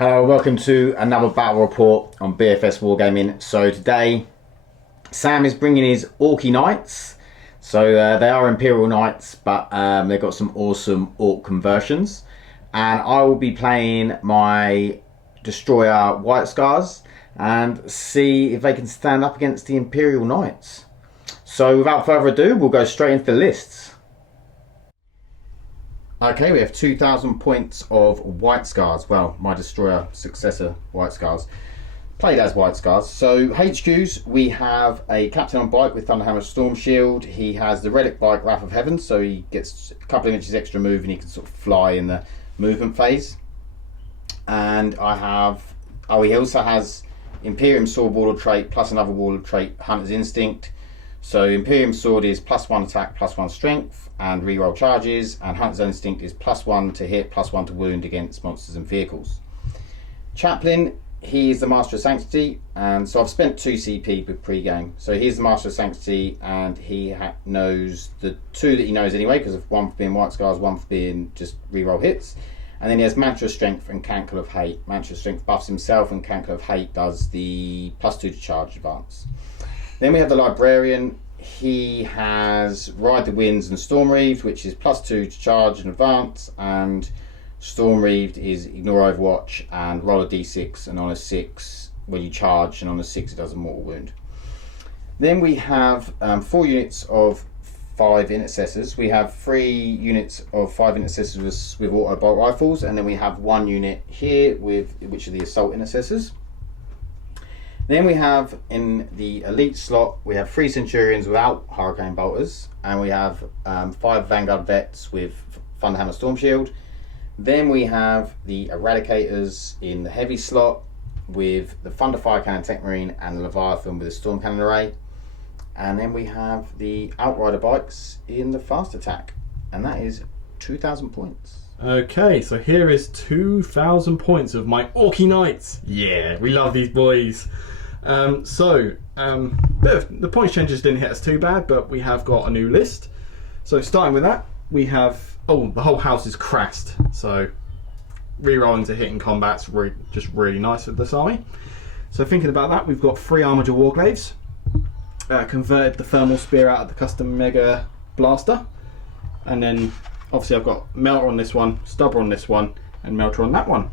Hello, welcome to another battle report on BFS Wargaming. So today, Sam is bringing his Orky Knights. So they are Imperial Knights, but they've got some awesome Orc conversions. And I will be playing my Destroyer White Scars and see if they can stand up against the Imperial Knights. So without further ado, we'll go straight into the lists. Okay, we have 2,000 points of White Scars. Well, my Destroyer successor White Scars. Played as White Scars. So HQs, we have a Captain on bike with Thunderhammer Storm Shield. He has the Relic bike Wrath of Heaven, so he gets a couple of inches extra move and he can sort of fly in the movement phase. And I have, he also has Imperium Sword Warlord trait plus another Warlord trait, Hunter's Instinct. So Imperium Sword is +1 attack, +1 strength, and reroll charges, and Hunter's Instinct is +1 to hit, +1 to wound against monsters and vehicles. Chaplain, he is the Master of Sanctity, and so I've spent 2 CP with pre-game. So he's the Master of Sanctity, and he knows the 2 that he knows anyway, because of 1 for being White Scars, 1 for being just reroll hits. And then he has Mantra of Strength and Cankle of Hate. Mantra of Strength buffs himself, and Cankle of Hate does the +2 to charge advance. Then we have the Librarian. He has Ride the Winds and Storm Reaved, which is +2 to charge and advance, and Storm Reaved is Ignore Overwatch and roll a d6, and on a 6 when you charge, and on a 6 it does a mortal wound. Then we have 4 units of 5 intercessors. We have 3 units of 5 intercessors with auto bolt rifles, and then we have 1 unit here with which are the assault intercessors. Then we have in the elite slot, we have 3 Centurions without Hurricane Bolters, and we have 5 Vanguard Vets with Thunderhammer Storm Shield. Then we have the Eradicators in the heavy slot with the Thunder Fire Cannon Tech Marine and the Leviathan with a Storm Cannon Array. And then we have the Outrider Bikes in the fast attack, and that is 2,000 points. Okay, so here is 2,000 points of my Orky Knights. Yeah, we love these boys. The points changes didn't hit us too bad, but we have got a new list. So starting with that, we have, the whole house is crashed. So rerolling to hit in combat's just really nice with this army. So thinking about that, we've got 3 Armature Warglaives. Converted the Thermal Spear out of the custom Mega Blaster. And then obviously I've got Melter on this one, Stubber on this one, and Melter on that one.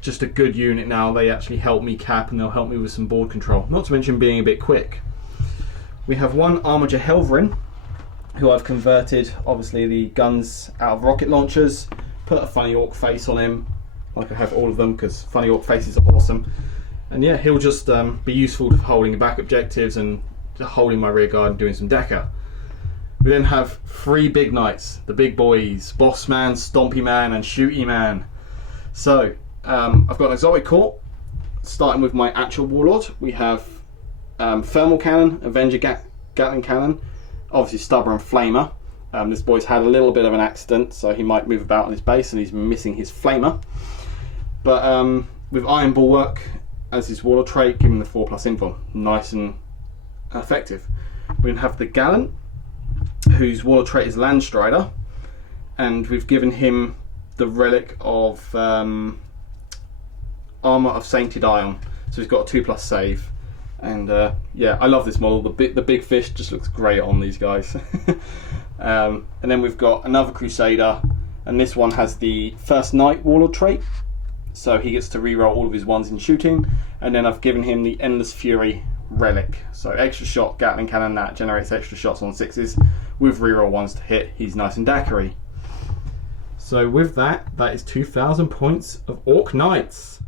Just a good unit now. They actually help me cap, and they'll help me with some board control. Not to mention being a bit quick. We have 1 Armature Helverin, who I've converted, obviously, the guns out of rocket launchers. Put a funny orc face on him, like I have all of them, because funny orc faces are awesome. And yeah, he'll just be useful for holding back objectives and holding my rear guard and doing some deca. We then have 3 big knights, the big boys, Boss Man, Stompy Man, and Shooty Man. So, I've got an exotic court, starting with my actual warlord. We have Thermal Cannon, Avenger Gatling Cannon, obviously Stubber and Flamer. This boy's had a little bit of an accident, so he might move about on his base, and he's missing his Flamer. But with Iron Bulwark as his warlord trait, giving the 4+ info, nice and effective. We then have the Gallant, whose warlord trait is Landstrider, and we've given him the relic of Armour of Sainted Ion, so he's got a 2+ save, and yeah, I love this model. The big fish just looks great on these guys. And then we've got another Crusader, and this one has the First Knight Warlord trait, so he gets to reroll all of his 1s in shooting. And then I've given him the Endless Fury relic, so extra shot Gatling Cannon that generates extra shots on 6s with reroll 1s to hit. He's nice and daiquiri. So with that is 2,000 points of Orc Knights.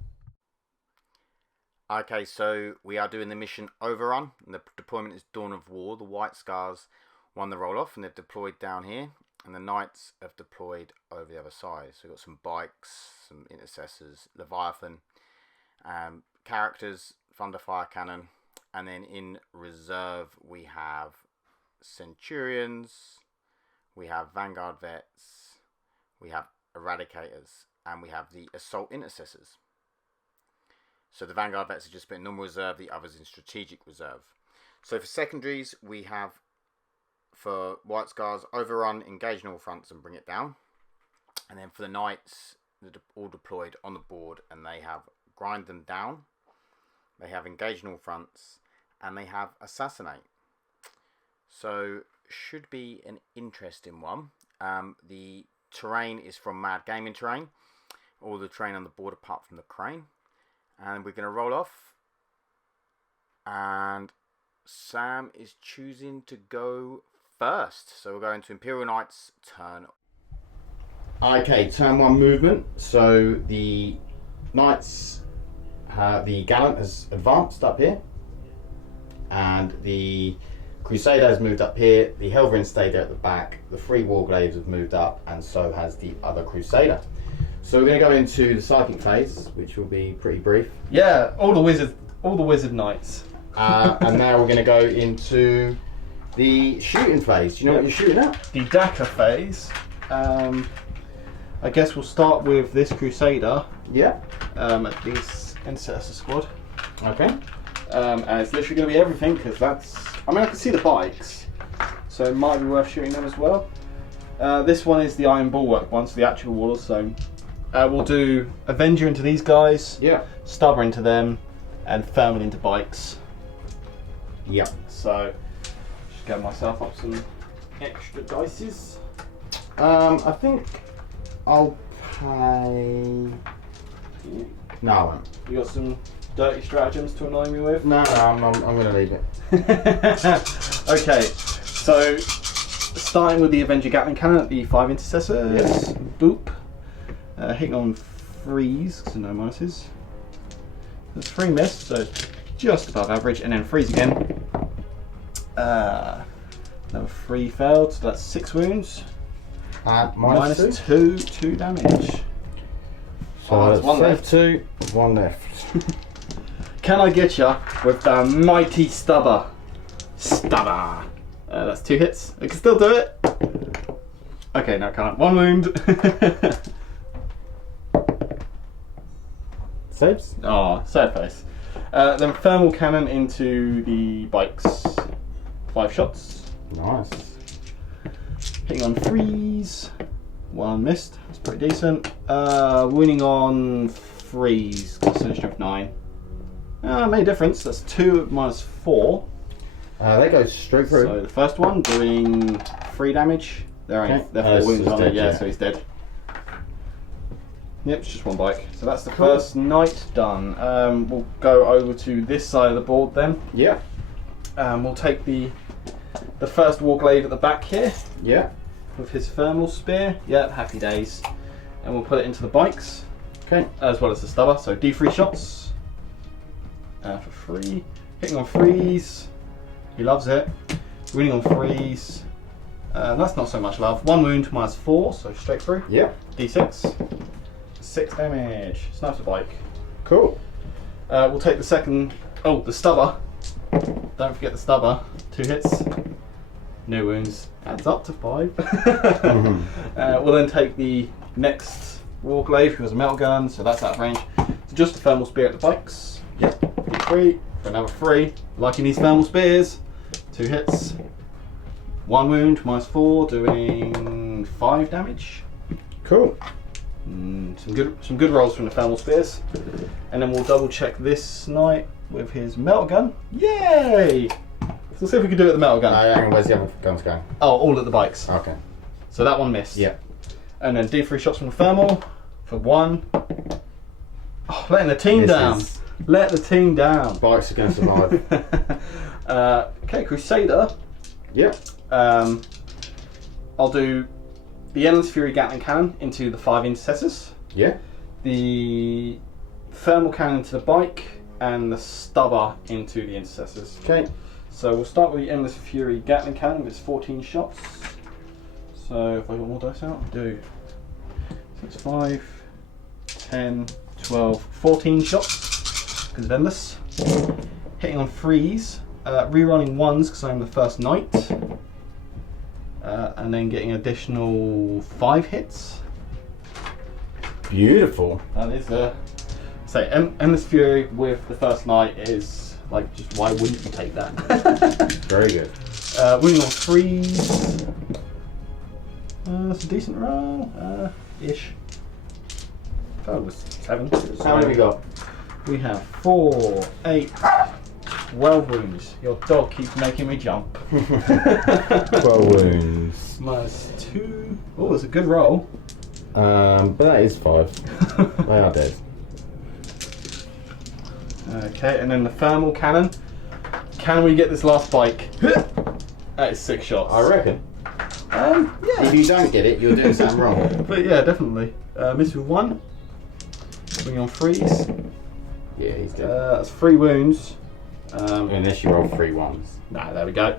Okay, so we are doing the mission Overrun, and the deployment is Dawn of War. The White Scars won the roll-off, and they've deployed down here, and the Knights have deployed over the other side. So we've got some bikes, some intercessors, Leviathan, characters, Thunderfire Cannon, and then in reserve we have Centurions, we have Vanguard Vets, we have Eradicators, and we have the Assault Intercessors. So the Vanguard Vets are just put in normal reserve, the others in strategic reserve. So for secondaries, we have, for White Scars, Overrun, engage on all fronts and bring it down. And then for the Knights, all deployed on the board, and they have grind them down. They have engage in all fronts, and they have assassinate. So should be an interesting one. The terrain is from Mad Gaming terrain. All the terrain on the board apart from the crane. And we're going to roll off. And Sam is choosing to go first. So we're going to Imperial Knights turn. Okay, turn 1 movement. So the Knights, the Gallant has advanced up here. And the Crusader has moved up here. The Helverin stayed there at the back. The 3 Warglaives have moved up, and so has the other Crusader. So we're going to go into the psychic phase, which will be pretty brief. Yeah, all the wizard knights. And now we're going to go into the shooting phase. Do you know what you're shooting at? The Dakar phase. I guess we'll start with this Crusader. Yeah. At this Intercessor squad. Okay. And it's literally going to be everything, because that's... I mean, I can see the bikes, so it might be worth shooting them as well. This one is the Iron Bulwark one, so the actual walls. So we'll do Avenger into these guys, Yeah. Stubber into them, and Thermal into bikes. Yeah. So just get myself up some extra dices. I think I'll play... No, I won't. You got some dirty stratagems to annoy me with? No, I'm going to leave it. Okay, so starting with the Avenger Gatling Cannon at the 5 Intercessors. Yes. Boop. Hitting on freeze, so no minuses. There's 3 missed, so just above average, and then freeze again. Another 3 failed, so that's 6 wounds. Minus 2 damage. So that's 1 left. 2, 1 left. Can I get ya with the mighty Stubber? Stubber. That's 2 hits. I can still do it. Okay, no, I can't. 1 wound. Saves? Oh, sad face. Then Thermal Cannon into the bikes. 5 shots. Nice. Hitting on freeze. 1 missed. That's pretty decent. Winning on freeze. Constitution strength 9. Made a difference. That's 2 minus 4. They go straight through. So the first one doing 3 damage. They're 4 wounds on it. Yeah, so he's dead. Yep, it's just 1 bike. So that's the first knight done. We'll go over to this side of the board then. Yeah. We'll take the first Warglaive at the back here. Yeah. With his thermal spear. Yeah, happy days. And we'll put it into the bikes. Okay. As well as the stubber. So D3 shots. For free. Hitting on freeze. He loves it. Winning on freeze. That's not so much love. 1 wound minus 4, so straight through. Yeah. D6. 6 damage. Sniper bike. Cool. We'll take the second. Oh, the stubber. Don't forget the stubber. 2 hits. No wounds. Adds up to 5. We'll then take the next Warglaive, who has a metal gun, so that's out of range. So just a thermal spear at the bikes. Yep. D3 for another 3. Liking these thermal spears. 2 hits. 1 wound minus 4, doing 5 damage. Cool. Some good rolls from the thermal spears, and then we'll double check this knight with his metal gun. Yay! So let's see if we can do it with the metal gun. Hang on, where's the other guns going? Oh, all at the bikes. Okay. So that one missed. Yeah. And then D3 shots from the thermal for 1. Oh, letting the team down. Let the team down. Bikes are going to survive. Okay, Crusader. Yep. I'll do the Endless Fury Gatling Cannon into the 5 Intercessors. Yeah. The Thermal Cannon into the bike, and the Stubber into the Intercessors. Okay. So we'll start with the Endless Fury Gatling Cannon with its 14 shots. So if I got more dice out, I do. So it's 5, 10, 12, 14 shots, because of Endless. Hitting on freeze, rerolling 1s because I'm the first knight. And then getting additional 5 hits. Beautiful. That is say Endless Fury with the first knight is like, just why wouldn't you take that? Very good. Winning on freeze. That's a decent roll, ish. Oh, it was 7. How many have we got? We have 4, 8, 12 wounds. Your dog keeps making me jump. 12 wounds. Minus 2. Oh, it's a good roll. But that is 5. They are dead. Okay, and then the thermal cannon. Can we get this last bike? That is 6 shots. I reckon. Yeah. If you don't get it, you're doing something wrong. But yeah, definitely. Miss with 1. Bring on freeze. Yeah, he's dead. That's 3 wounds. Unless you roll 3 ones. Nah, there we go.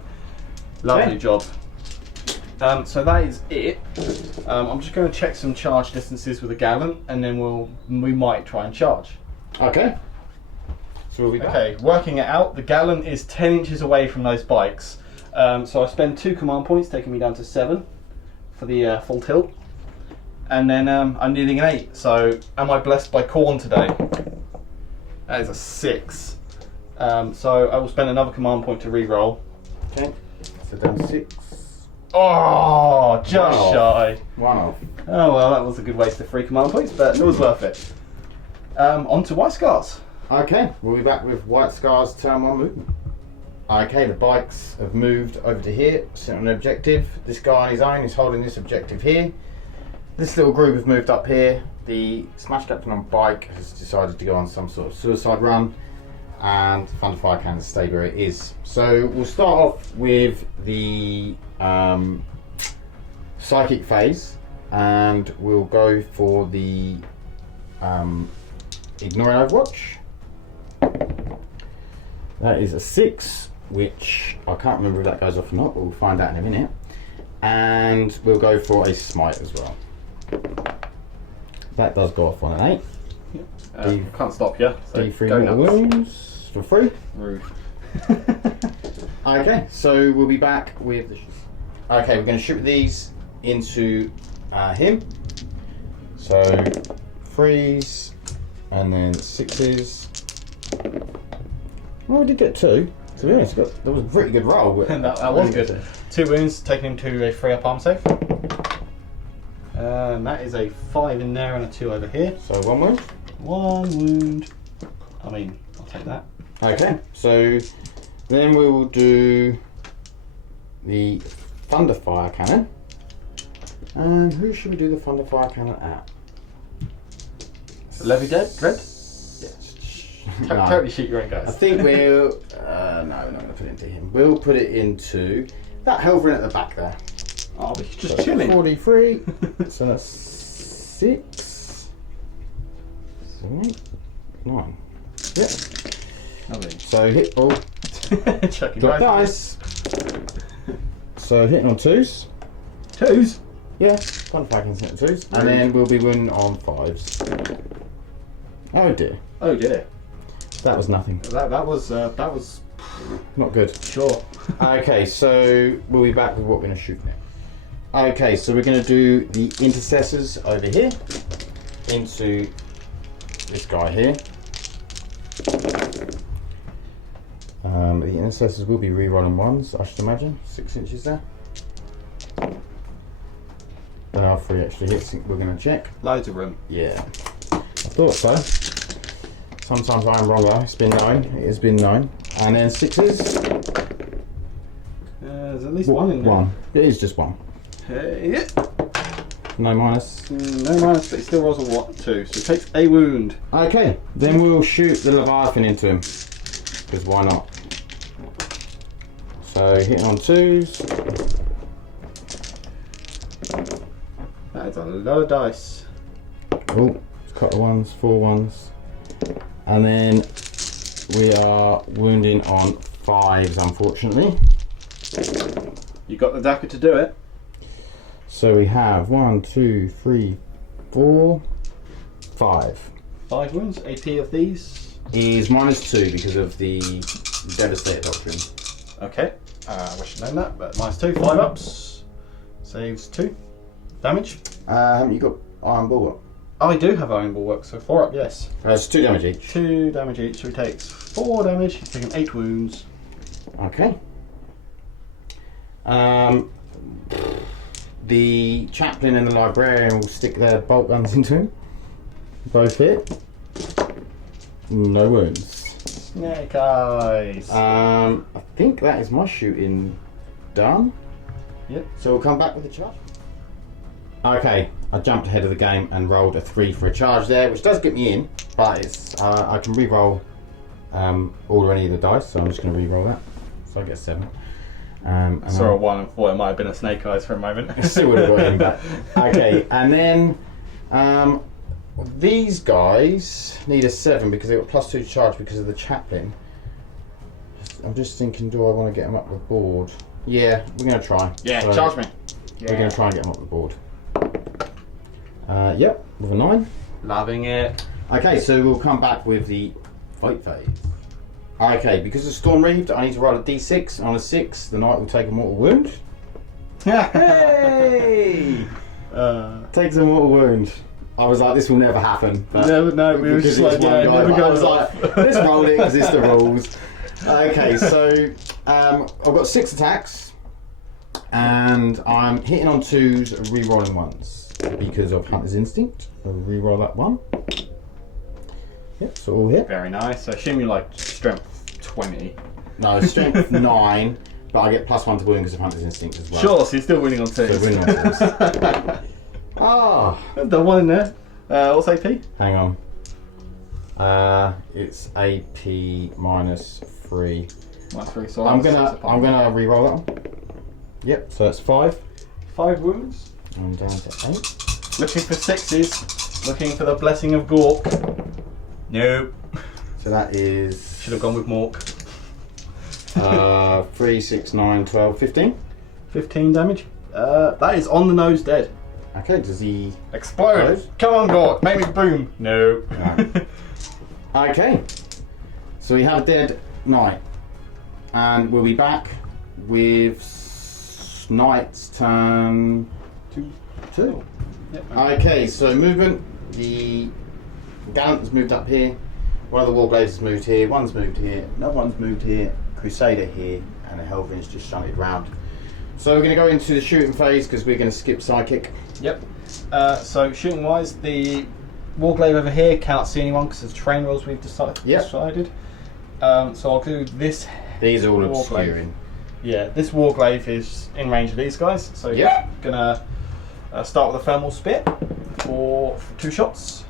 Lovely Okay. job. So that is it. I'm just going to check some charge distances with a gallant, and then we might try and charge. Okay. So we'll be back. Okay, working it out, the gallant is 10 inches away from those bikes. So I spend 2 command points, taking me down to 7 for the full tilt. And then I'm needing an 8. So am I blessed by corn today? That is a 6. So I will spend another command point to re-roll. Okay. So down 6. Oh, just Wow. shy. 1 off. Oh well, that was a good waste of 3 command points, but it was worth it. On to White Scars. Okay, we'll be back with White Scars turn 1 movement. Okay, the bikes have moved over to here, sitting on an objective. This guy on his own is holding this objective here. This little group has moved up here. The Smash Captain on bike has decided to go on some sort of suicide run, and Thunder Fire Cannon stay where it is. So we'll start off with the psychic phase, and we'll go for the ignoring Overwatch. That is a 6, which I can't remember if that goes off or not, but we'll find out in a minute. And we'll go for a smite as well. That does go off on an 8. Can't stop you. So D3 go mortal nuts. wounds for free. Rude. Okay, so we'll be back with the okay, we're going to shoot these into him. So freeze, and then 6s. Well, we did get 2. To be honest, that was a pretty good roll. that was good. 2 wounds, taking him to a 3-up arm save. That is a 5 in there and a 2 over here. So 1 wound. 1 wound. I mean, I'll take that. Okay, so then we will do the Thunder Fire Cannon. And who should we do the Thunder Fire Cannon at? Levy dead? Red? No. Totally shoot your own guys. I think we'll... no, we're not going to put it into him. We'll put it into that Helverin at the back there. Oh, but he's just So chilling. 43. So that's 6. 7, 8, 9. Yep. Lovely. So hit ball. Chucking Drop dice. dice. So hitting on 2s. 2s? Yeah, Thunder Fire Cannon's hitting 2s. And then we'll be winning on 5s. Oh dear. Oh dear. That was nothing. That was Not good. sure. Okay, so we'll be back with what we're going to shoot now. Okay, so we're going to do the intercessors over here into this guy here. The intercessors will be re-rolling 1s, I should imagine. 6 inches there. There are 3 extra hits we're going to check. Loads of room. Yeah, I thought so. Sometimes I am wrong though. It's been 9. It has been 9. And then 6s. There's at least 1 in there. 1. It is just 1. Yeah. No minus. No minus, but he still rolls a 2, so he takes a wound. Okay, then we'll shoot the Leviathan into him. Because why not? So hitting on 2s. That is a lot of dice. Oh, a couple of 1s, 4 1s. And then we are wounding on 5s, unfortunately. You got the Daka to do it. So we have 1, 2, 3, 4, 5. 5 wounds. AP of these. Is -2 because of the Devastator Doctrine. Okay. I wish I'd known that, but -2. 5 ups. Saves 2. Damage. Haven't you got Iron Bulwark? Oh, I do have Iron Bulwark, so 4 up, yes. It's 2 damage each. 2 damage each, so he takes 4 damage. He's taking 8 wounds. Okay. The chaplain and the librarian will stick their bolt guns into him. Both hit. No wounds. Snake eyes. I think that is my shooting done. Yep. So we'll come back with a charge. Okay, I jumped ahead of the game and rolled a 3 for a charge there, which does get me in, but it's I can re-roll all or any of the dice, so I'm just going to re-roll that. So I get a 7. And Saw a 1 and thought it might have been a snake eyes for a moment. I still would have got him back. Okay, and then these guys need a 7 because they got +2 to charge because of the chaplain. I'm just thinking, do I want to get them up the board? Yeah, we're going to try. Yeah, So charge me. Yeah. We're going to try and get them up the board. Yep, with a 9. Loving it. Okay, so we'll come back with the fight phase. Okay, because of Storm Reaved, I need to roll a d6. On a 6, the knight will take a mortal wound. Hey! Takes a mortal wound. I was like, this will never happen. But No, we were just like, yeah, guy, never I was goes off. like, let's roll it because it's the rules. Okay, so I've got 6 attacks, and I'm hitting on 2s, re-rolling 1s because of Hunter's Instinct. I'll re-roll that 1. Yep, so all hit. Very nice. So assume you like strength 20. No, strength 9, but I get +1 to wound because of Hunter's Instinct as well. Sure, so you're still winning on 2. So winning on 2s. Ah, The one in there. What's AP? hang on. It's AP -3. -3. So I'm gonna re-roll that one. Yep, so that's 5. 5 wounds. I'm down to 8. Looking for 6s. Looking for the blessing of Gork. Nope. So that is Should have gone with Mork. 3, 6, 9, 12, 15. 15 damage. That is on the nose dead. Okay, does he Explode! Explode? Come on, Gork, make me boom. No. Okay. So we have a dead knight. And we'll be back with knight's turn 2. Yep. Okay, so movement. The Gallant has moved up here. One of the Warglaves has moved here. One's moved here. Another one's moved here. Crusader here. And the Helvin's just shunted round. So we're going to go into the shooting phase because we're going to skip psychic. Yep. So shooting wise, the Warglaive over here cannot see anyone because of the terrain rules we've decided. Yep. So I'll do this. These are all Warglaive. obscuring. Yeah, this Warglaive is in range of these guys. So Yep. gonna start with a thermal spear for 2 shots.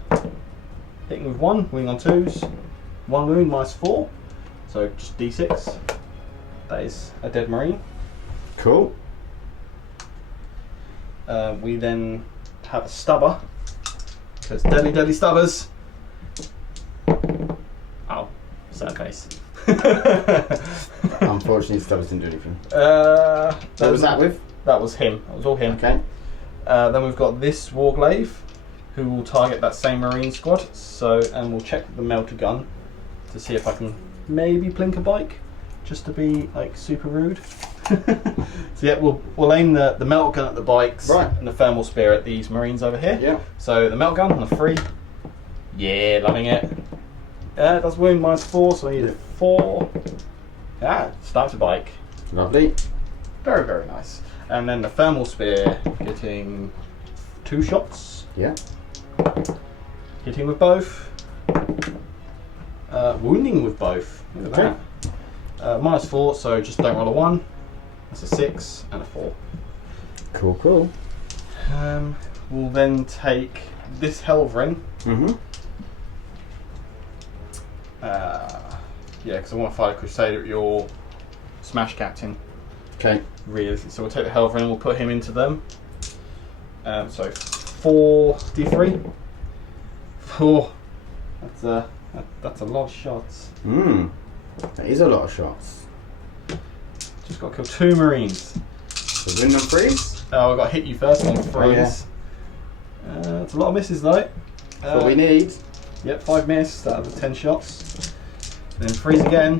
Hitting with 1, wounding on 2s. 1 wound -4. So just d6. That is a dead marine. Cool. We then have a stubber. Because deadly stubbers. Oh, sad face. Unfortunately, Stubbs didn't do anything. What was that with? That was him. That was all him. Okay. Then we've got this Warglaive, who will target that same Marine squad. So, and we'll check the melter gun to see if I can maybe plink a bike, just to be like super rude. So yeah, we'll aim the melt gun at the bikes, Right. and the thermal spear at these Marines over here. Yeah. So the melt gun on a 3. Yeah, loving it. It does wound -4, so I need a 4. Ah, starts a bike. Lovely. Very, very nice. And then the thermal spear getting 2 shots. Yeah. Hitting with both. Wounding with both. Look at Okay. that. -4, so just don't roll a 1. That's a 6 and a 4. Cool. We'll then take this Helverin. Mm-hmm. Yeah, because I want to fight a Crusader at your Smash Captain. Okay. Realistically. So we'll take the Helverin and we'll put him into them. So 4d3. 4. That's a lot of shots. That is a lot of shots. Just got to kill 2 Marines. So win them freeze. Oh, I've got to hit you first on 3s. Oh, yeah. It's a lot of misses though. That's what we need. Yep, 5 missed out of the 10 shots. Then freeze again.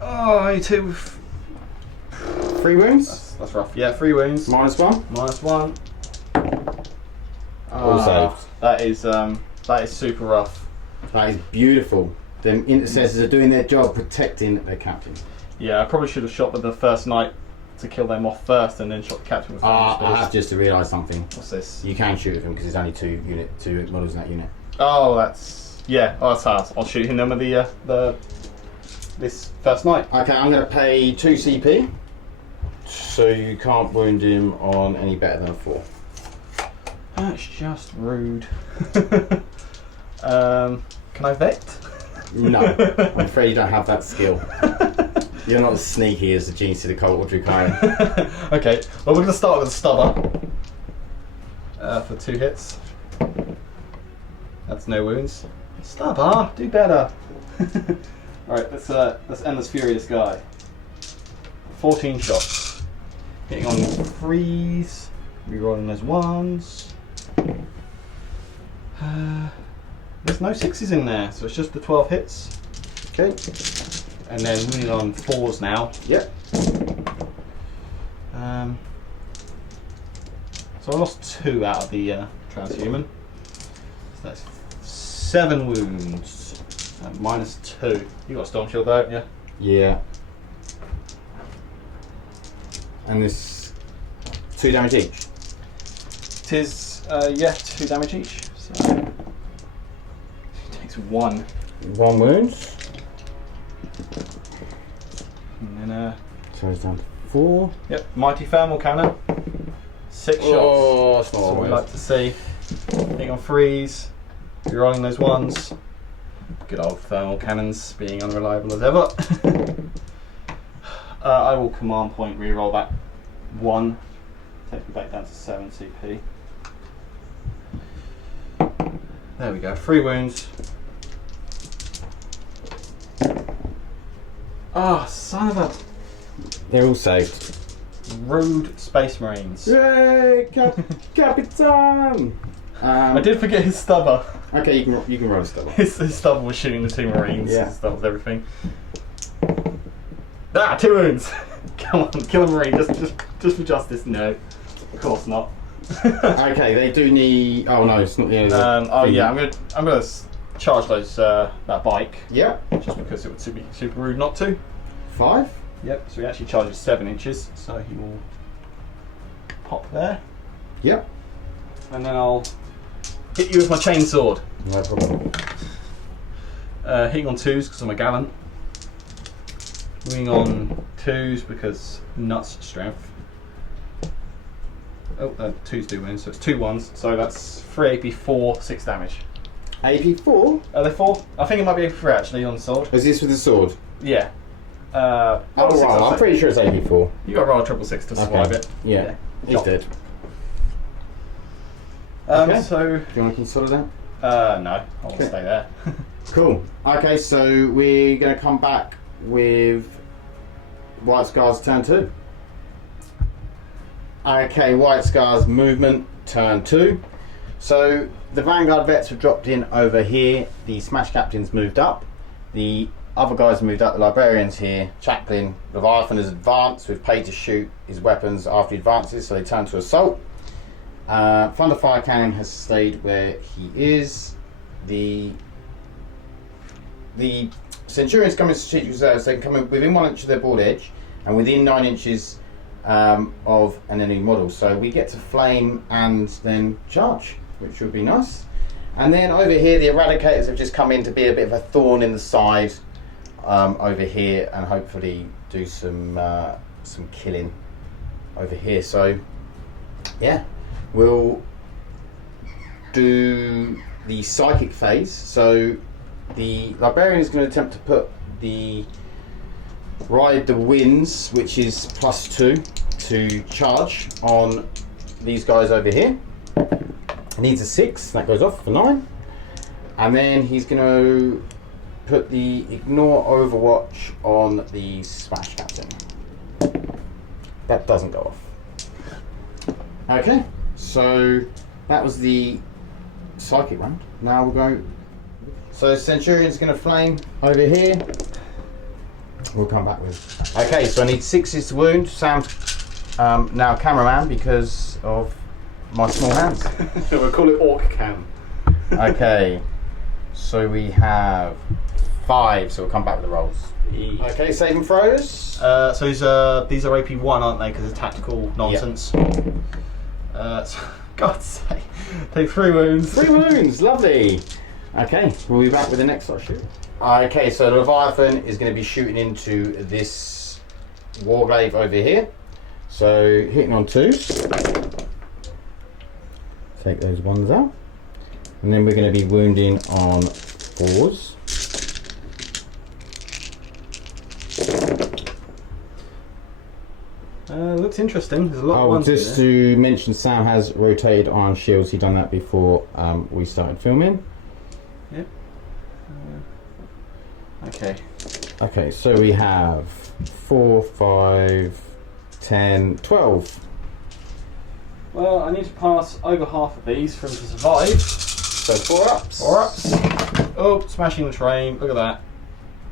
Oh, I need 2. 3 wounds. That's rough. Yeah, 3 wounds. -1. -1. All saved. That is super rough. That is beautiful. Them intercessors are doing their job protecting their captain. Yeah, I probably should have shot with the first knight to kill them off first, and then shot the captain with I have just realised something. What's this? You can shoot with him because there's only two models in that unit. Oh, that's that's ours. I'll shoot him them with the this first night. Okay, I'm going to pay 2 CP, so you can't wound him on any better than a 4. That's just rude. Can I vet? No, I'm afraid you don't have that skill. You're not as sneaky as the Genius of the Cult or Drukari. Okay, well we're going to start with a stubber for 2 hits. That's no wounds. Stubber, do better. Alright, let's end this furious guy. 14 shots. Hitting on 3s, rerolling those 1s. There's no 6s in there, so it's just the 12 hits. Okay. And then moving on 4s now. Yep. So I lost 2 out of the transhuman. So that's 7 wounds. Minus 2. You got a storm shield though, haven't you? Yeah. And this 2 damage each. It is 2 damage each. So he takes 1. 1 wound. And then So it's down to 4. yep, mighty thermal cannon. 6 shots. Oh, that's not That's what what we I like to see. Hitting on 3s, rerolling those 1s. Good old thermal cannons being unreliable as ever. I will command point reroll that 1. Take me back down to 7 CP. There we go, 3 wounds. Ah, son of a They're all saved. rude space marines. Yay, Capitan! I did forget his stubber. Okay, you can roll a stubble. His stubber was shooting the 2 marines. Yeah. His stubber was everything. 2 wounds. Come on, kill a marine just for justice. No, of course not. Okay, they do need. Oh no, it's not the end. I'm gonna charge those that bike. Yeah. Just because it would be super rude not to. 5. Yep. So he actually charges 7 inches, so he will pop there, Yep. and then I'll hit you with my chainsword. No problem. Hitting on 2s because I'm a gallon. Moving on 2s because nuts strength. Oh, 2s do win, so it's 2 1s. So that's 3 AP, 4, 6 damage. AP4. Are they 4? I think it might be AP3 actually on the sword. Is this with the sword? Yeah. Oh, right. I'm pretty sure it's AP4. You got to roll a 666 to survive it. Yeah. He's Chop. dead. Okay. So. Do you want to consolidate? No, I want to stay there. Cool. Okay, so we're going to come back with White Scar's turn 2. Okay, White Scar's movement, turn 2. So the Vanguard vets have dropped in over here. The Smash Captain's moved up. The other guys moved up. The Librarian's here. Chaplain Leviathan has advanced. We've paid to shoot his weapons after he advances, so they turn to assault. Thunder Fire Cannon has stayed where he is. The Centurions come in strategic reserves. They can come in within 1 inch of their board edge and within 9 inches of an enemy model. So we get to flame and then charge, which would be nice. And then over here, the Eradicators have just come in to be a bit of a thorn in the side over here, and hopefully do some killing over here. So yeah, we'll do the psychic phase. So the Librarian is going to attempt to put the Ride the Winds, which is +2 to charge on these guys over here. He needs a 6, that goes off for 9. And then he's going to put the Ignore Overwatch on the Smash Captain. That doesn't go off. Okay, so that was the psychic round. Now we'll go. So Centurion's going to flame over here. We'll come back with. Okay, so I need 6s to wound. Sam's now cameraman because of my small hands. We'll call it Orc Cam. Okay, so we have 5, so we'll come back with the rolls. Okay, save and throws. So these are AP1, aren't they? Because it's tactical nonsense. Yep. So, God's sake. Take 3 wounds. 3 wounds, lovely. Okay, we'll be back with the next lot shoot. Okay, so the Leviathan is going to be shooting into this Warglaive over here. So hitting on 2s. Take those 1s out. And then we're going to be wounding on 4s. Looks interesting. There's a lot of ones just there. to mention, Sam has rotated iron shields. He'd done that before we started filming. Yep. Okay. Okay, so we have 4, 5, 10, 12. Well, I need to pass over half of these for them to survive. So 4 ups. 4 ups. Oh, smashing the terrain. Look at that.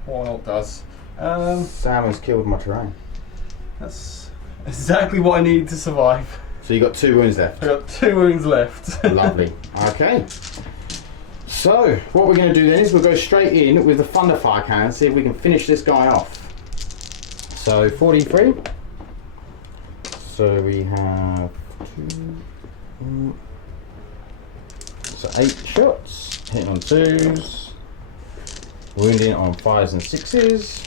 What an orc does. Sam has killed my terrain. That's exactly what I needed to survive. So you got 2 wounds left. I got 2 wounds left. Lovely. Okay. So what we're going to do then is we'll go straight in with the Thunderfire cannon, see if we can finish this guy off. So 43. So we have 2. So 8 shots. Hitting on 2s. Wounding on 5s and 6s.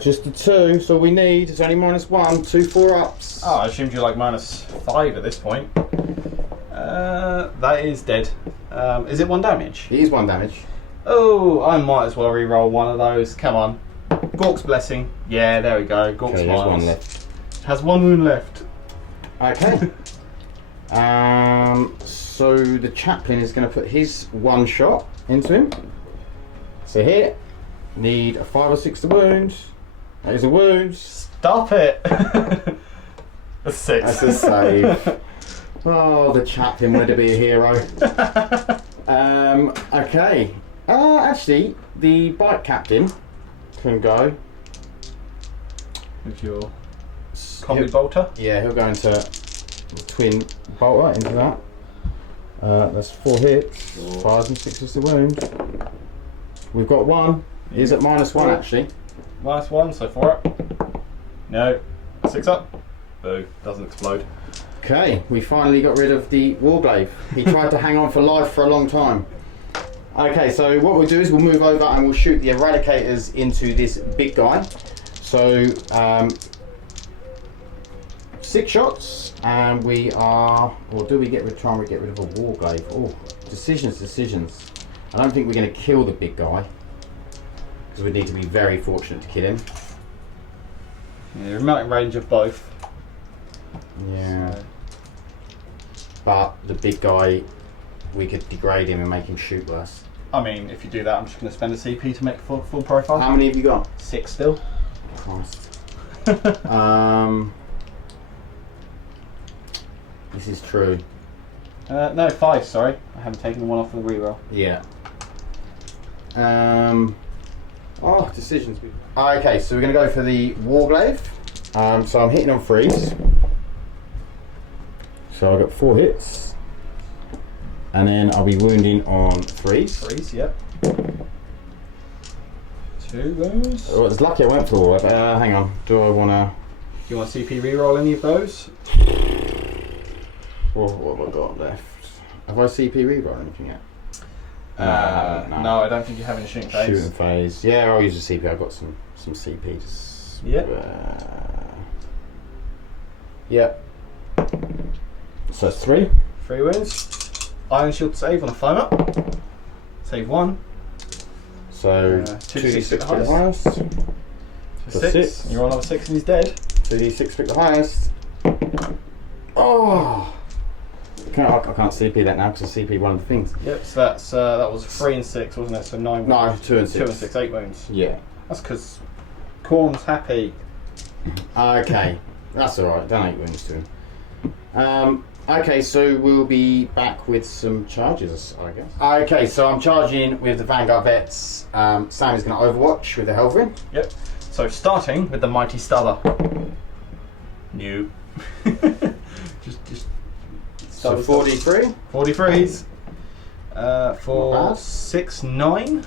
Just the 2, so we need, it's only -1, 2 4 ups. Oh, I assumed you're like -5 at this point. That is dead. Is it 1 damage? It is 1 damage. Oh, I might as well re-roll one of those. Come on. Gork's Blessing. Yeah, there we go. Gork's Okay, there's 1 Miles. left. Has 1 wound left. Okay. So the chaplain is going to put his 1 shot into him. So here, need a 5 or 6 to wound. That is a wound. Stop it. A 6. That's a save. Oh, the chaplain wanted to be a hero. Okay. Actually, the bike captain can go. With your combi bolter. Yeah, he'll go into the twin bolter into that. That's 4 hits, 5s and 6s to wound. We've got 1. He's at -1 actually. -1, so 4 up. No. 6 up. Boo. Doesn't explode. Okay, we finally got rid of the Warglaive. He tried to hang on for life for a long time. Okay, so what we'll do is we'll move over and we'll shoot the Eradicators into this big guy. So 6 shots, and we are, or do we try and get rid of a Warglaive? Oh, decisions. I don't think we're going to kill the big guy, because we need to be very fortunate to kill him. Yeah, remote range of both. Yeah. But the big guy, we could degrade him and make him shoot worse. I mean, if you do that, I'm just going to spend a CP to make full profile. How many have you got? 6 still. Christ. This is true. No, 5, sorry. I haven't taken the 1 off for the reroll. Yeah. Oh, decisions. Okay, so we're going to go for the Warglaive. So I'm hitting on 3s. So I've got 4 hits. And then I'll be wounding on 3s. 3s, yep. 2 wounds. Oh, it's lucky I went for hang on. Do I want to... Do you want to CP reroll any of those? What have I got left? Have I CP reroll anything yet? No, I don't think you have any shooting phase. Shooting phase. Yeah, I'll use a CP. I've got some CP. Yep. Yep. So 3. 3 wounds. Iron Shield save on a 5 up. Save 1. So 2d6 pick the highest. So 6. You roll another 6 and he's dead. 2d6 pick the highest. Oh! I can't CP that now because I CP one of the things. Yep, so that's that was 3 and 6, wasn't it? So 9 wounds. No, 2 and 6. 2 and 6, 8 wounds. Yeah. That's because Corn's happy. Okay, that's alright. Done 8 wounds to him. Okay, so we'll be back with some charges, I guess. Okay, so I'm charging with the Vanguard Vets. Sam is going to Overwatch with the Helverin. Yep. So starting with the Mighty Stubber. New. just So 43. 43s. For Not bad. 6, 9.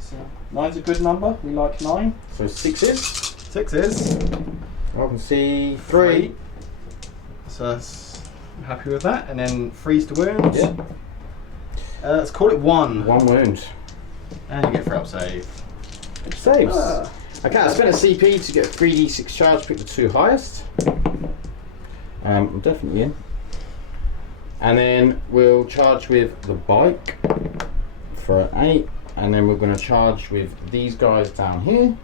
So 9's a good number. We like 9. So 6s. 6 is. I can see 3. So that's I'm happy with that. And then freeze the wounds. Yeah. Let's call it 1. 1 wound. And you get throw up save. It saves. Okay, I spent a CP to get a 3d6 charge, pick the 2 highest. I'm definitely in. And then we'll charge with the bike for 8. And then we're going to charge with these guys down here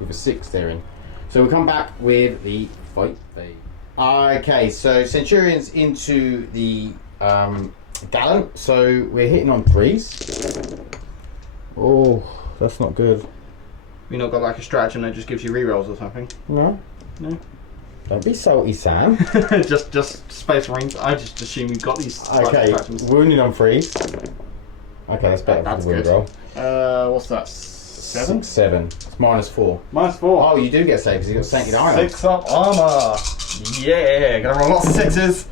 with a 6 they're in. So we'll come back with the fight phase. Okay, so Centurions into the Gallant. So we're hitting on 3s. Oh, that's not good. You not got like a stratagem that just gives you rerolls or something? No. No. Don't be salty, Sam. just Space Marines. I just assume you've got these. Okay, stratagems. wounded on 3s. Okay, that's better That's for the wound good. roll. What's that? 7? 7. It's -4. -4. Oh, you do get saved because you got Sainted Iron. 6 up armor. Yeah, gonna roll lots of 6s.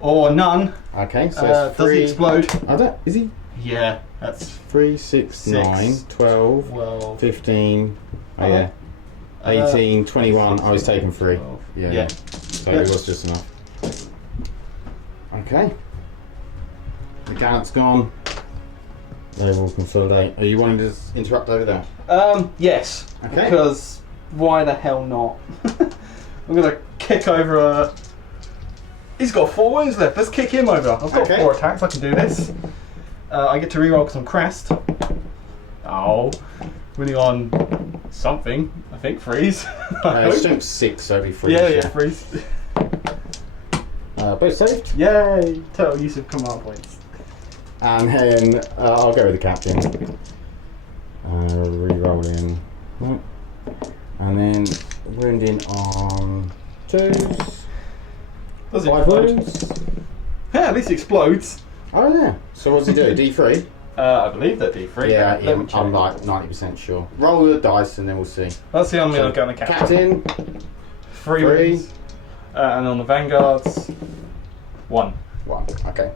Or none. Okay, so it's does he 3. explode? I don't. Is he? Yeah, that's 3, 6, 9, 12, 12. 15. Oh, yeah. 18, 21. I was taking 3. 12. Yeah. Yeah. So it was just enough. Okay. The Gallant's gone. They will consolidate. Are you wanting to interrupt over there? Yes. Okay. Because why the hell not? I'm gonna kick over a. He's got 4 wounds left. Let's kick him over. I've got Okay. 4 attacks. I can do this. I get to reroll because I'm crest. Oh, winning on something. I think freeze. I hope. Strength 6, so it'll be 3. Yeah, freeze. Both saved. Yay! Total use of command points. And then I'll go with the captain. Re-rolling. And then wounding on 2s. Does it 5 explode? wounds. Yeah, at least it explodes. Oh yeah. So what does he do? D3? I believe that D3. Yeah, Let me check. I'm like 90% sure. Roll the dice and then we'll see. Let's see. I'm So, gonna go on the captain. 3 Three. wounds. And on the vanguards, 1. 1. Okay.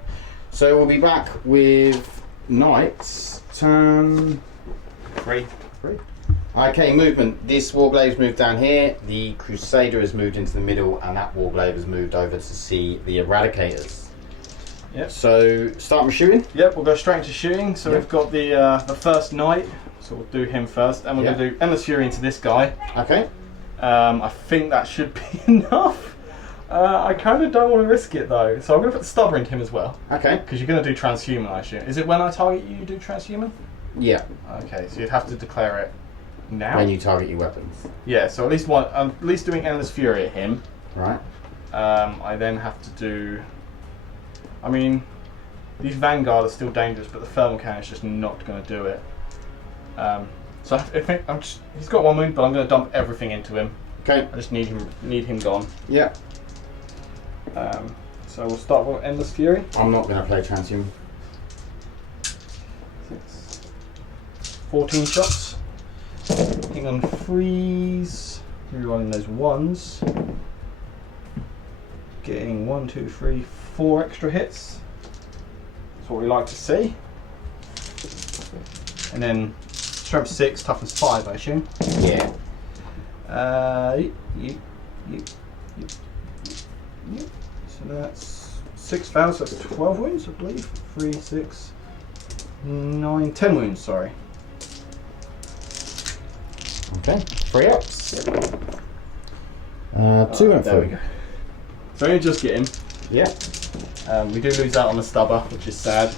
So we'll be back with Knights. Turn 3. 3. Okay, movement. This Warglaive's moved down here. The Crusader has moved into the middle, and that Warglaive has moved over to see the Eradicators. Yep. So start with shooting. Yep, we'll go straight into shooting. So Yep. we've got the first knight, so we'll do him first, and we're Yep. going to do Endless Fury into this guy. Okay. I think that should be enough. I kind of don't want to risk it though, so I'm going to put the stubber into him as well, Okay. because you're going to do transhuman, I assume. Is it when I target you, you do transhuman? Yeah. Okay, so you'd have to declare it now. When you target your weapons. Yeah, so at least one. I'm at least doing Endless Fury at him. Right. I then have to do. I mean, these Vanguard are still dangerous, but the thermal cannon is just not going to do it. So he's got 1 wound, but I'm going to dump everything into him. Okay. I just need him gone. Yeah. So we'll start with Endless Fury. I'm not going to play transhuman. 14 shots. Hitting on freeze. Rerolling those 1s. Getting 1, 2, 3, 4 extra hits. That's what we like to see. And then strength 6, toughness 5, I assume. Yeah. So that's 6 fouls, so that's 12 wounds, I believe. 3, 6, 9, 10 wounds, sorry. Okay. 3 ups. 2 went There we through. go. So only just get him. Yeah. We do lose out on the stubber, which is sad.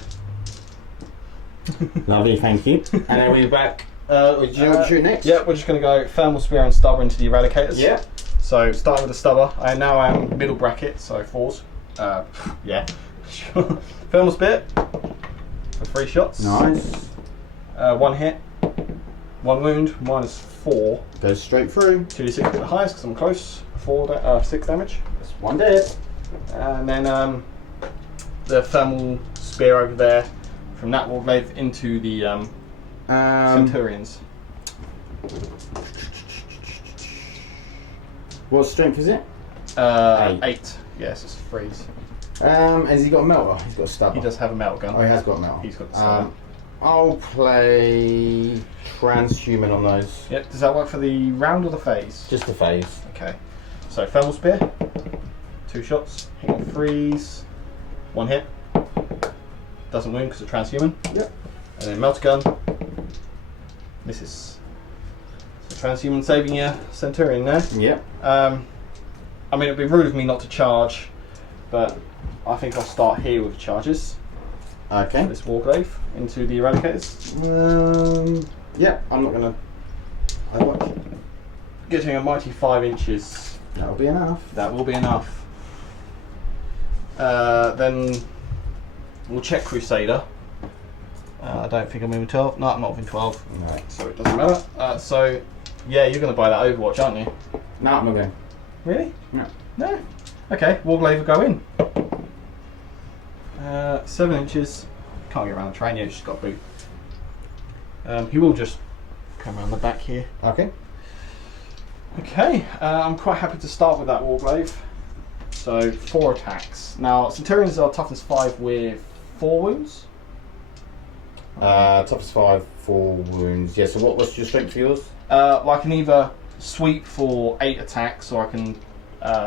Lovely, thank you. And then we're back. Do you know what to shoot next? Yeah, we're just going to go Thermal Spear and Stubber into the Eradicators. Yeah. So starting with the Stubber, I now am middle bracket, so 4s. Yeah. Sure. Thermal Spear for 3 shots. Nice. 1 hit, 1 wound, -4. Goes straight through. 2d6 at the highest because I'm close. 6 damage. That's 1 dead. And then the Thermal Spear over there from that Warglaive into the Centurions. What strength is it? 8. Yes, it's freeze. Has he got a melter? He's got a stubber. He does have a metal gun. Oh, he has got a melter. He's got the stubber. I'll play transhuman on those. Yep. Does that work for the round or the phase? Just the phase. Okay. So Thermal Spear. 2 shots. Hit on freeze. 1 hit. Doesn't win because of transhuman. Yep. And then melter gun. Misses. So transhuman saving your Centurion there. Yep. I mean, it'd be rude of me not to charge, but I think I'll start here with charges. Okay. This Warglaive into the Eradicators. Yeah, I'm not gonna. I watch. Getting a mighty 5 inches. That'll be enough. That will be enough. Then we'll check Crusader. I don't think I'm moving 12. No, I'm not moving 12. No. So it doesn't matter. So, yeah, you're going to buy that Overwatch, aren't you? No, I'm not going. Really? No. No? Okay, Warglaive will go in. 7 inches. Can't get around the train yet, she's got a boot. He will just come around the back here. Okay. Okay, I'm quite happy to start with that Warglaive. So 4 attacks. Now Centurions are toughness 5 with 4 wounds. Toughness 5, 4 wounds. Yeah. So what's your strength for yours? I can either sweep for 8 attacks, or I can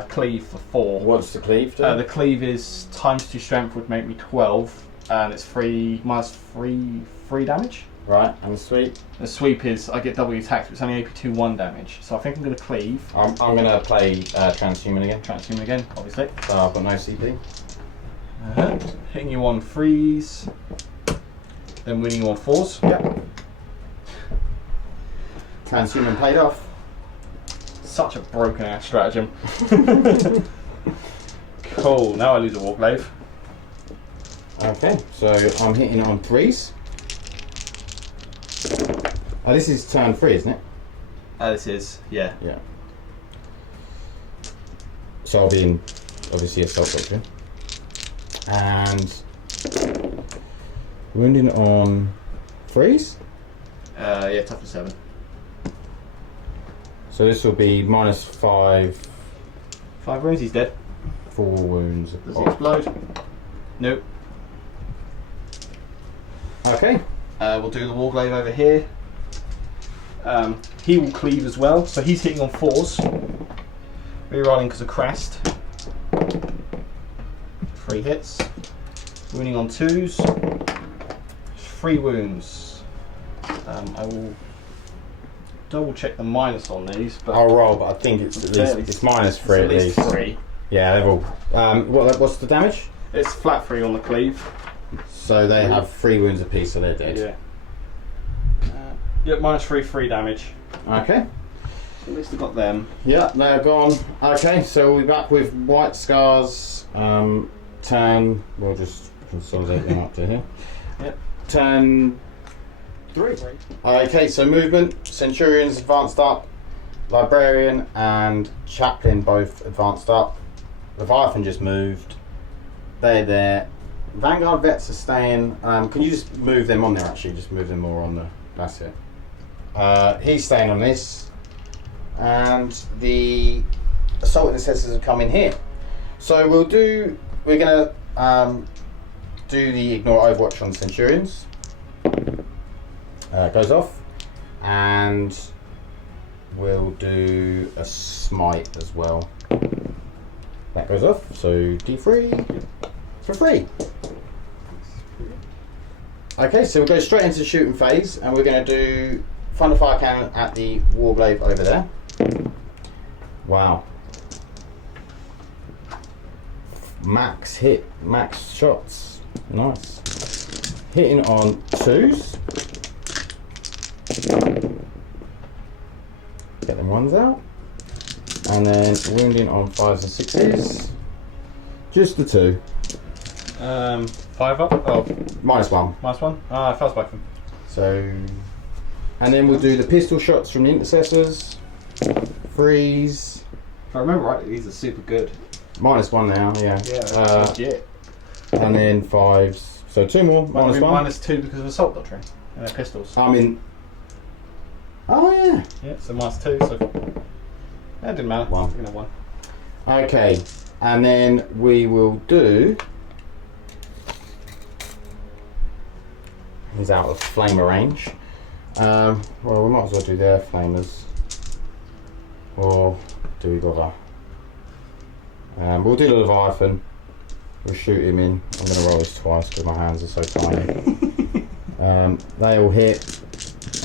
cleave for 4. What's the cleave do? The cleave is ×2 strength would make me 12, and it's -3 damage. Right, and the sweep. The sweep is I get double the attacks, but it's only AP 2/1 damage. So I think I'm going to cleave. I'm going to play transhuman again. Transhuman again, obviously. So I've got no CP. Hitting you on freeze, then winning you on 4s. Yep. Transhuman paid off. Such a broken ass stratagem. Cool. Now I lose a Warglaive. Okay, so I'm hitting on 3s. Oh, this is turn 3, isn't it? This is, yeah. Yeah. So I'll be in, obviously, assault doctrine. And wounding on 3s. Yeah, toughness 7. So this will be -5. 5 wounds, he's dead. 4 wounds. Does he explode? Nope. Okay. We'll do the Warglaive over here. He will cleave as well, so he's hitting on 4s. Rerolling because of Crest. 3 hits. Wounding on 2s. 3 wounds. I will double check the minus on these, but I'll roll, but I think it's at least it's -3 at least. 3. Yeah, they're all. What's the damage? It's flat 3 on the cleave. So they have 3 wounds apiece, so they're dead. Yeah. Yep, -3, 3 damage. Okay. At least I got them. Yeah, they're gone. Okay, so we'll be back with white scars. Turn. We'll just consolidate them up to here. Yep. Turn 3. Okay, so movement. Centurions advanced up. Librarian and Chaplain both advanced up. Leviathan just moved. They're there. Vanguard vets are staying. Can you just move them on there? Actually, just move them more on the. That's it. He's staying on this, and the assault intercessors are coming here. So we're gonna do the ignore Overwatch on Centurions. Goes off, and we'll do a smite as well. That goes off. So D3 for free. Okay, so we'll go straight into the shooting phase, and we're going to do Thunder Fire Cannon at the Warglaive over there. Wow. Max hit, max shots. Nice. Hitting on 2s. Get them 1s out. And then wounding on 5s and 6s. Just the 2. 5 up? Oh, -1. -1? Ah, I fell back from. So, and then we'll do the pistol shots from the intercessors. Freeze. If I remember right, these are super good. -1 now, yeah. Yeah, legit. And then 5s. So 2 more. -1. -2 because of assault doctrine. And they're pistols. I mean. Oh yeah. Yeah, so -2. So that didn't matter. 1. We're gonna 1. Okay, and then we will do. He's out of flamer range. Well, we might as well do their flamers. Or do we bother? We'll do the Leviathan. We'll shoot him in. I'm going to roll this twice because my hands are so tiny. They all hit,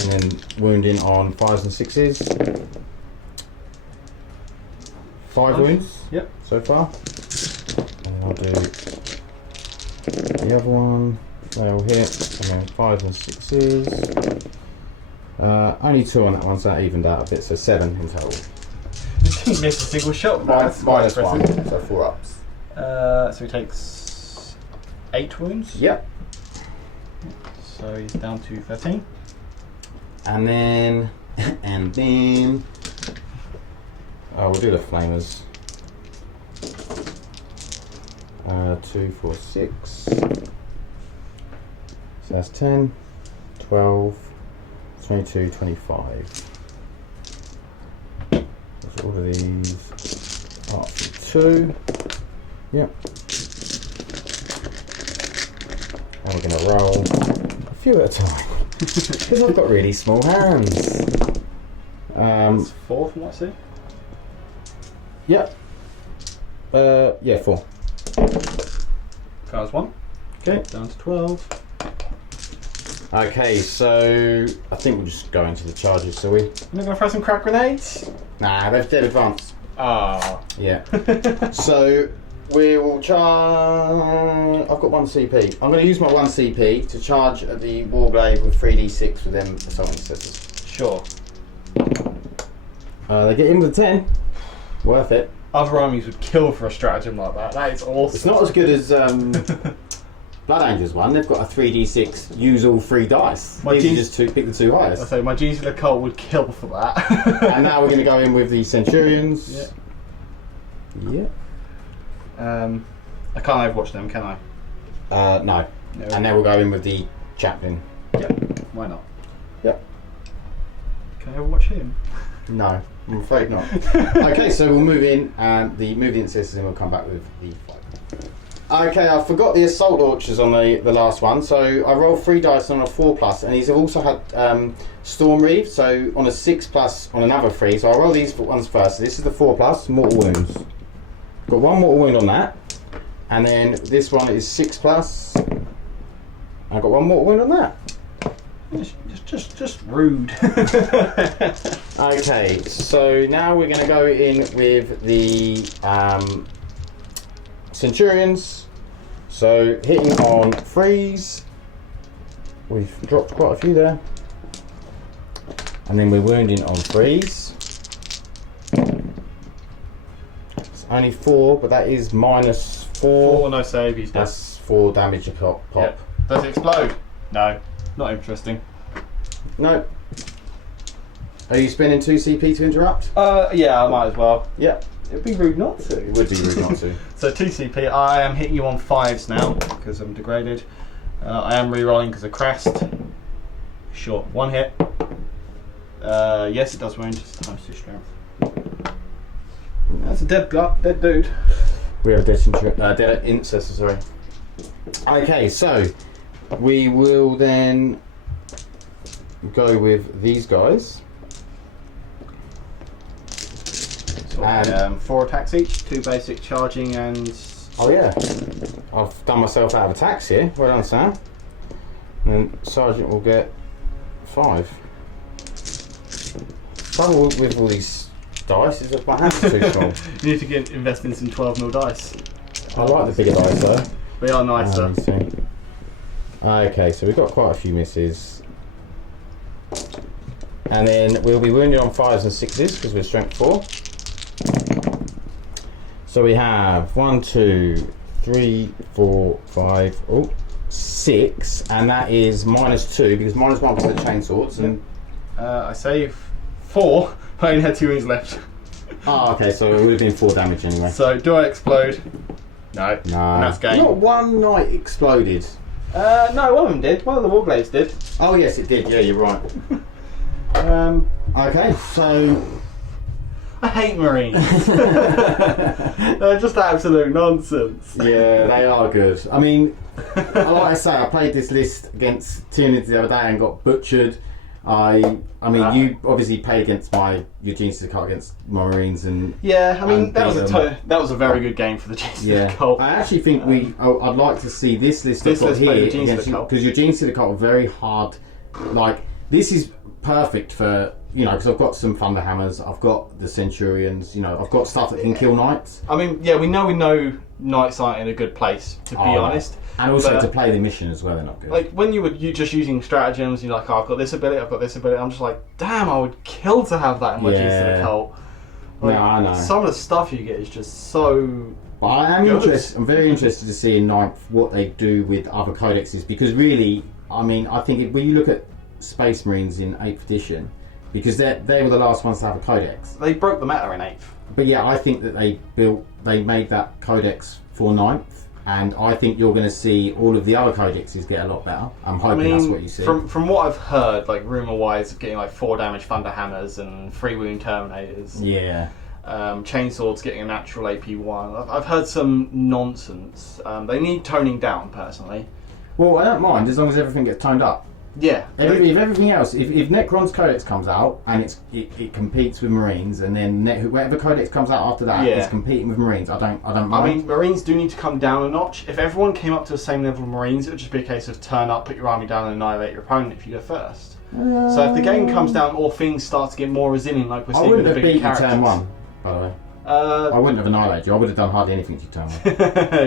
and then wounding on 5s and 6s. 5 wounds. Yep. So far. And I'll do the other one. They all hit, and then 5s and 6s. Only 2 on that one, so that evened out a bit. So 7 in total. You didn't miss a single shot. Minus 1, so 4 ups. So he takes 8 wounds. Yep. So he's down to 13. And then, we'll do the flamers. 2, 4, 6. So that's 10, 12, 22, 25. So all of these are 2. Yep. And we're going to roll a few at a time because I've got really small hands. It's 4 from what I see. Yep. Yeah, 4. Cars 1. Okay. Down to 12. Okay, so I think we'll just go into the charges, shall we? You're not going to throw some crack grenades? Nah, they're advanced. Ah. Yeah. So we will charge. I've got 1 CP. I'm going to use my 1 CP to charge the Warblade with 3d6 with them assault intercessors. Sure. They get in with 10. Worth it. Other armies would kill for a stratagem like that. That is awesome. It's not as good as Blood Angels one. They've got a 3d6. Use all 3 dice. My Easy just to pick the 2 I highest. say my G's in the cult would kill for that. And now we're going to go in with the Centurions. Yeah. Yeah. I can't overwatch them, can I? No. No. And now we'll go in with the Chaplain. Yeah. Why not? Yep. Can I overwatch him? No, I'm afraid not. Okay, so we'll move in, and the movement assistants, and we'll come back with the fight. Okay, I forgot the assault launchers on the last one, so I rolled 3 dice on a 4+, and these have also had Storm Reeve, so on a 6+ on another 3, so I'll roll these ones first. So this is the 4+, mortal wounds. Got 1 mortal wound on that, and then this one is 6+, and I've got 1 mortal wound on that. Just rude. Okay, so now we're going to go in with the Centurions. So hitting on 3s, we've dropped quite a few there, and then we're wounding on 3s. It's only 4, but that is minus 4. 4, no save, he's dead. That's 4 damage a pop. Yep. Does it explode? No. Not interesting. No. Are you spending 2 CP to interrupt? Yeah, I might as well. Yep. It'd be rude not to. It would be rude not to. So 2 CP, I am hitting you on 5s now because I'm degraded. I am re-rolling because of Crest. Sure, 1 hit. Yes, it does wound, just times 2 strength. That's a dead dude. We have a dead intercessor, sorry. Okay, so we will then go with these guys. So 4 attacks each, 2 basic charging and... Oh yeah, I've done myself out of attacks here. Well done, Sam. And then Sergeant will get 5. Trouble with all these dice is that my hands are too small. You need to invest in some 12mm dice. I like the bigger dice though. They are nicer. Okay, so we've got quite a few misses. And then we'll be wounded on 5s and 6s because we're strength 4. So we have 1, 2, 3, 4, 5, 6, and that is minus 2 because minus 1 for the chainswords. And I save 4, I only had 2 wounds left. oh, okay, so it would have been 4 damage anyway. So do I explode? No. No. And that's game. Not one knight exploded. No, one of them did. One of the Warblades did. Oh yes, it did. Yeah, you're right. Okay, so I hate Marines. They're just absolute nonsense. yeah, they are good. I mean, like I say, I played this list against Tyranids the other day and got butchered. I mean, you obviously played against your Genius of the Cult against Marines and Yeah, I mean and that beat was them. that was a very good game for the Genius of the Cult. I actually think I'd like to see this list This I've got list play here the Genius of the Cult. because your Genius of the Cult are very hard. Like this is perfect for because I've got some Thunderhammers, I've got the Centurions, I've got stuff that can kill knights. I mean, yeah, we know knights aren't in a good place, to be honest. And also But, to play the mission as well, they're not good. like when you just using stratagems, you're like, oh, I've got this ability, I've got this ability. I'm just like, damn, I would kill to have that in my Genius of the Cult. Like, no, I know. Some of the stuff you get is just so. But I am good. interested. I'm very interested to see in Ninth what they do with other codexes because really, I mean, I think when you look at Space Marines in 8th edition, because they were the last ones to have a codex. They broke the meta in 8th. But yeah, I think that they made that codex for 9th, and I think you're going to see all of the other codexes get a lot better. I'm hoping that's what you see. From what I've heard, like rumor-wise, of getting like 4 damage Thunderhammers and 3 wound Terminators. Yeah. Chainswords getting a natural AP1. I've heard some nonsense. They need toning down, personally. Well, I don't mind as long as everything gets toned up. Yeah. If everything else, if Necron's codex comes out and it competes with Marines, and then whatever codex comes out after that is competing with Marines, I don't mind. I mean, Marines do need to come down a notch. If everyone came up to the same level of Marines, it would just be a case of turn up, put your army down, and annihilate your opponent if you go first. So if the game comes down, or things start to get more resilient, like we're seeing with the bigger characters. I wouldn't have beaten turn 1, by the way. I wouldn't have annihilated you. I would have done hardly anything to turn 1.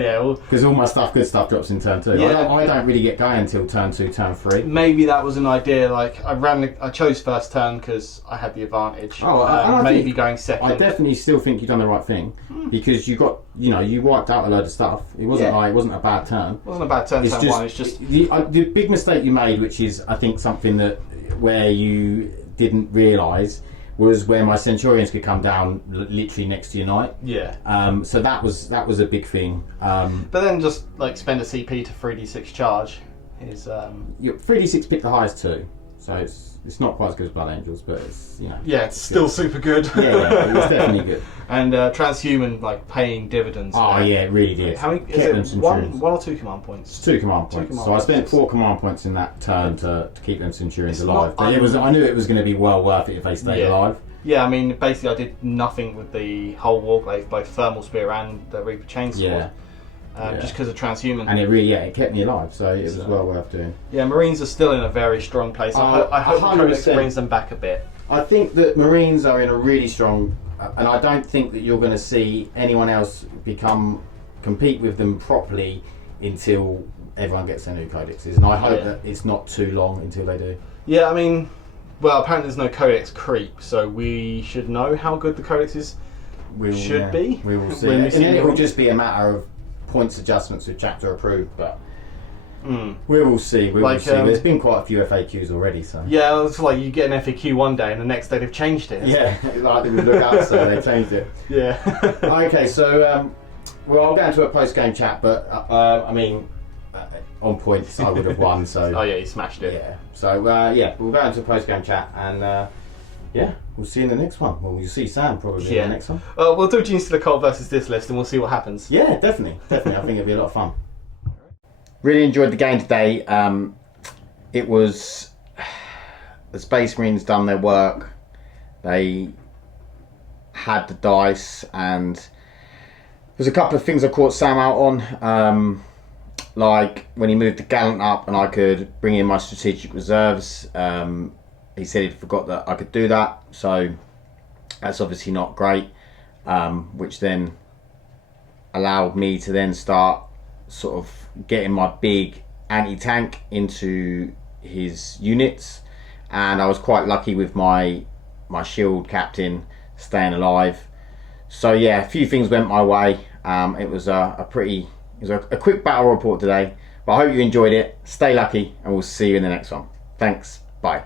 Yeah, well, because all my good stuff drops in turn 2. Yeah. I don't really get going until turn 2, turn 3. maybe that was an idea. Like I chose first turn because I had the advantage. I maybe think- going second. I definitely still think you've done the right thing because you got, you wiped out a load of stuff. It wasn't it wasn't a bad turn. It wasn't a bad turn. It's Turn just, 1. It's just the big mistake you made, which is I think something where you didn't realise was where my Centurions could come down literally next to your knight. yeah. So that was a big thing. But then just like spend a CP to 3d6 charge is 3d6 picked the highest too, so it's not quite as good as Blood Angels, but it's yeah, it's still super good. yeah, it's definitely good. And transhuman like paying dividends. Oh there. yeah, it really did. How many? Kept them Is it one Centurions. or 2 command points? It's 2 command points. command So I points. spent 4 command points in that turn to keep them Centurions It's alive. not But I knew it was going to be well worth it if they stayed alive. Yeah, I mean, basically, I did nothing with the whole Warglaive, both Thermal Spear and the Reaper Chainsword, just because of transhuman. And it kept me alive, so it was well worth doing. Yeah, Marines are still in a very strong place. I hope the Codex 100%. brings them back a bit. I think that Marines are in a really strong, and I don't think that you're going to see anyone else compete with them properly until everyone gets their new codexes. And I hope that it's not too long until they do. Yeah, I mean, well, apparently there's no Codex creep, so we should know how good the Codex is. Should be. We will see. When we And see then it will them. just be a matter of points adjustments with chapter approved, but we will see. We will see. There's been quite a few FAQs already, so. Yeah, it's like you get an FAQ one day and the next day they've changed it. Yeah, like they would look up, so they changed it. Yeah. Okay, so I'll get into a post-game chat, but I mean, on points I would have won. So. Oh yeah, you smashed it. Yeah. So we'll go into a post-game chat, and we'll see you in the next one. Well, you'll see Sam probably in the next one. We'll do Genius to the Cult versus this list, and we'll see what happens. Yeah, definitely. I think it'll be a lot of fun. Really enjoyed the game today. It was the Space Marines done their work. They had the dice, and there's a couple of things I caught Sam out on. Like when he moved the Gallant up and I could bring in my strategic reserves. He said he'd forgot that I could do that, so that's obviously not great, which then allowed me to then start sort of getting my big anti-tank into his units, and I was quite lucky with my shield captain staying alive. So yeah, a few things went my way. It was a quick battle report today, but I hope you enjoyed it. Stay lucky, and we'll see you in the next one. Thanks, bye.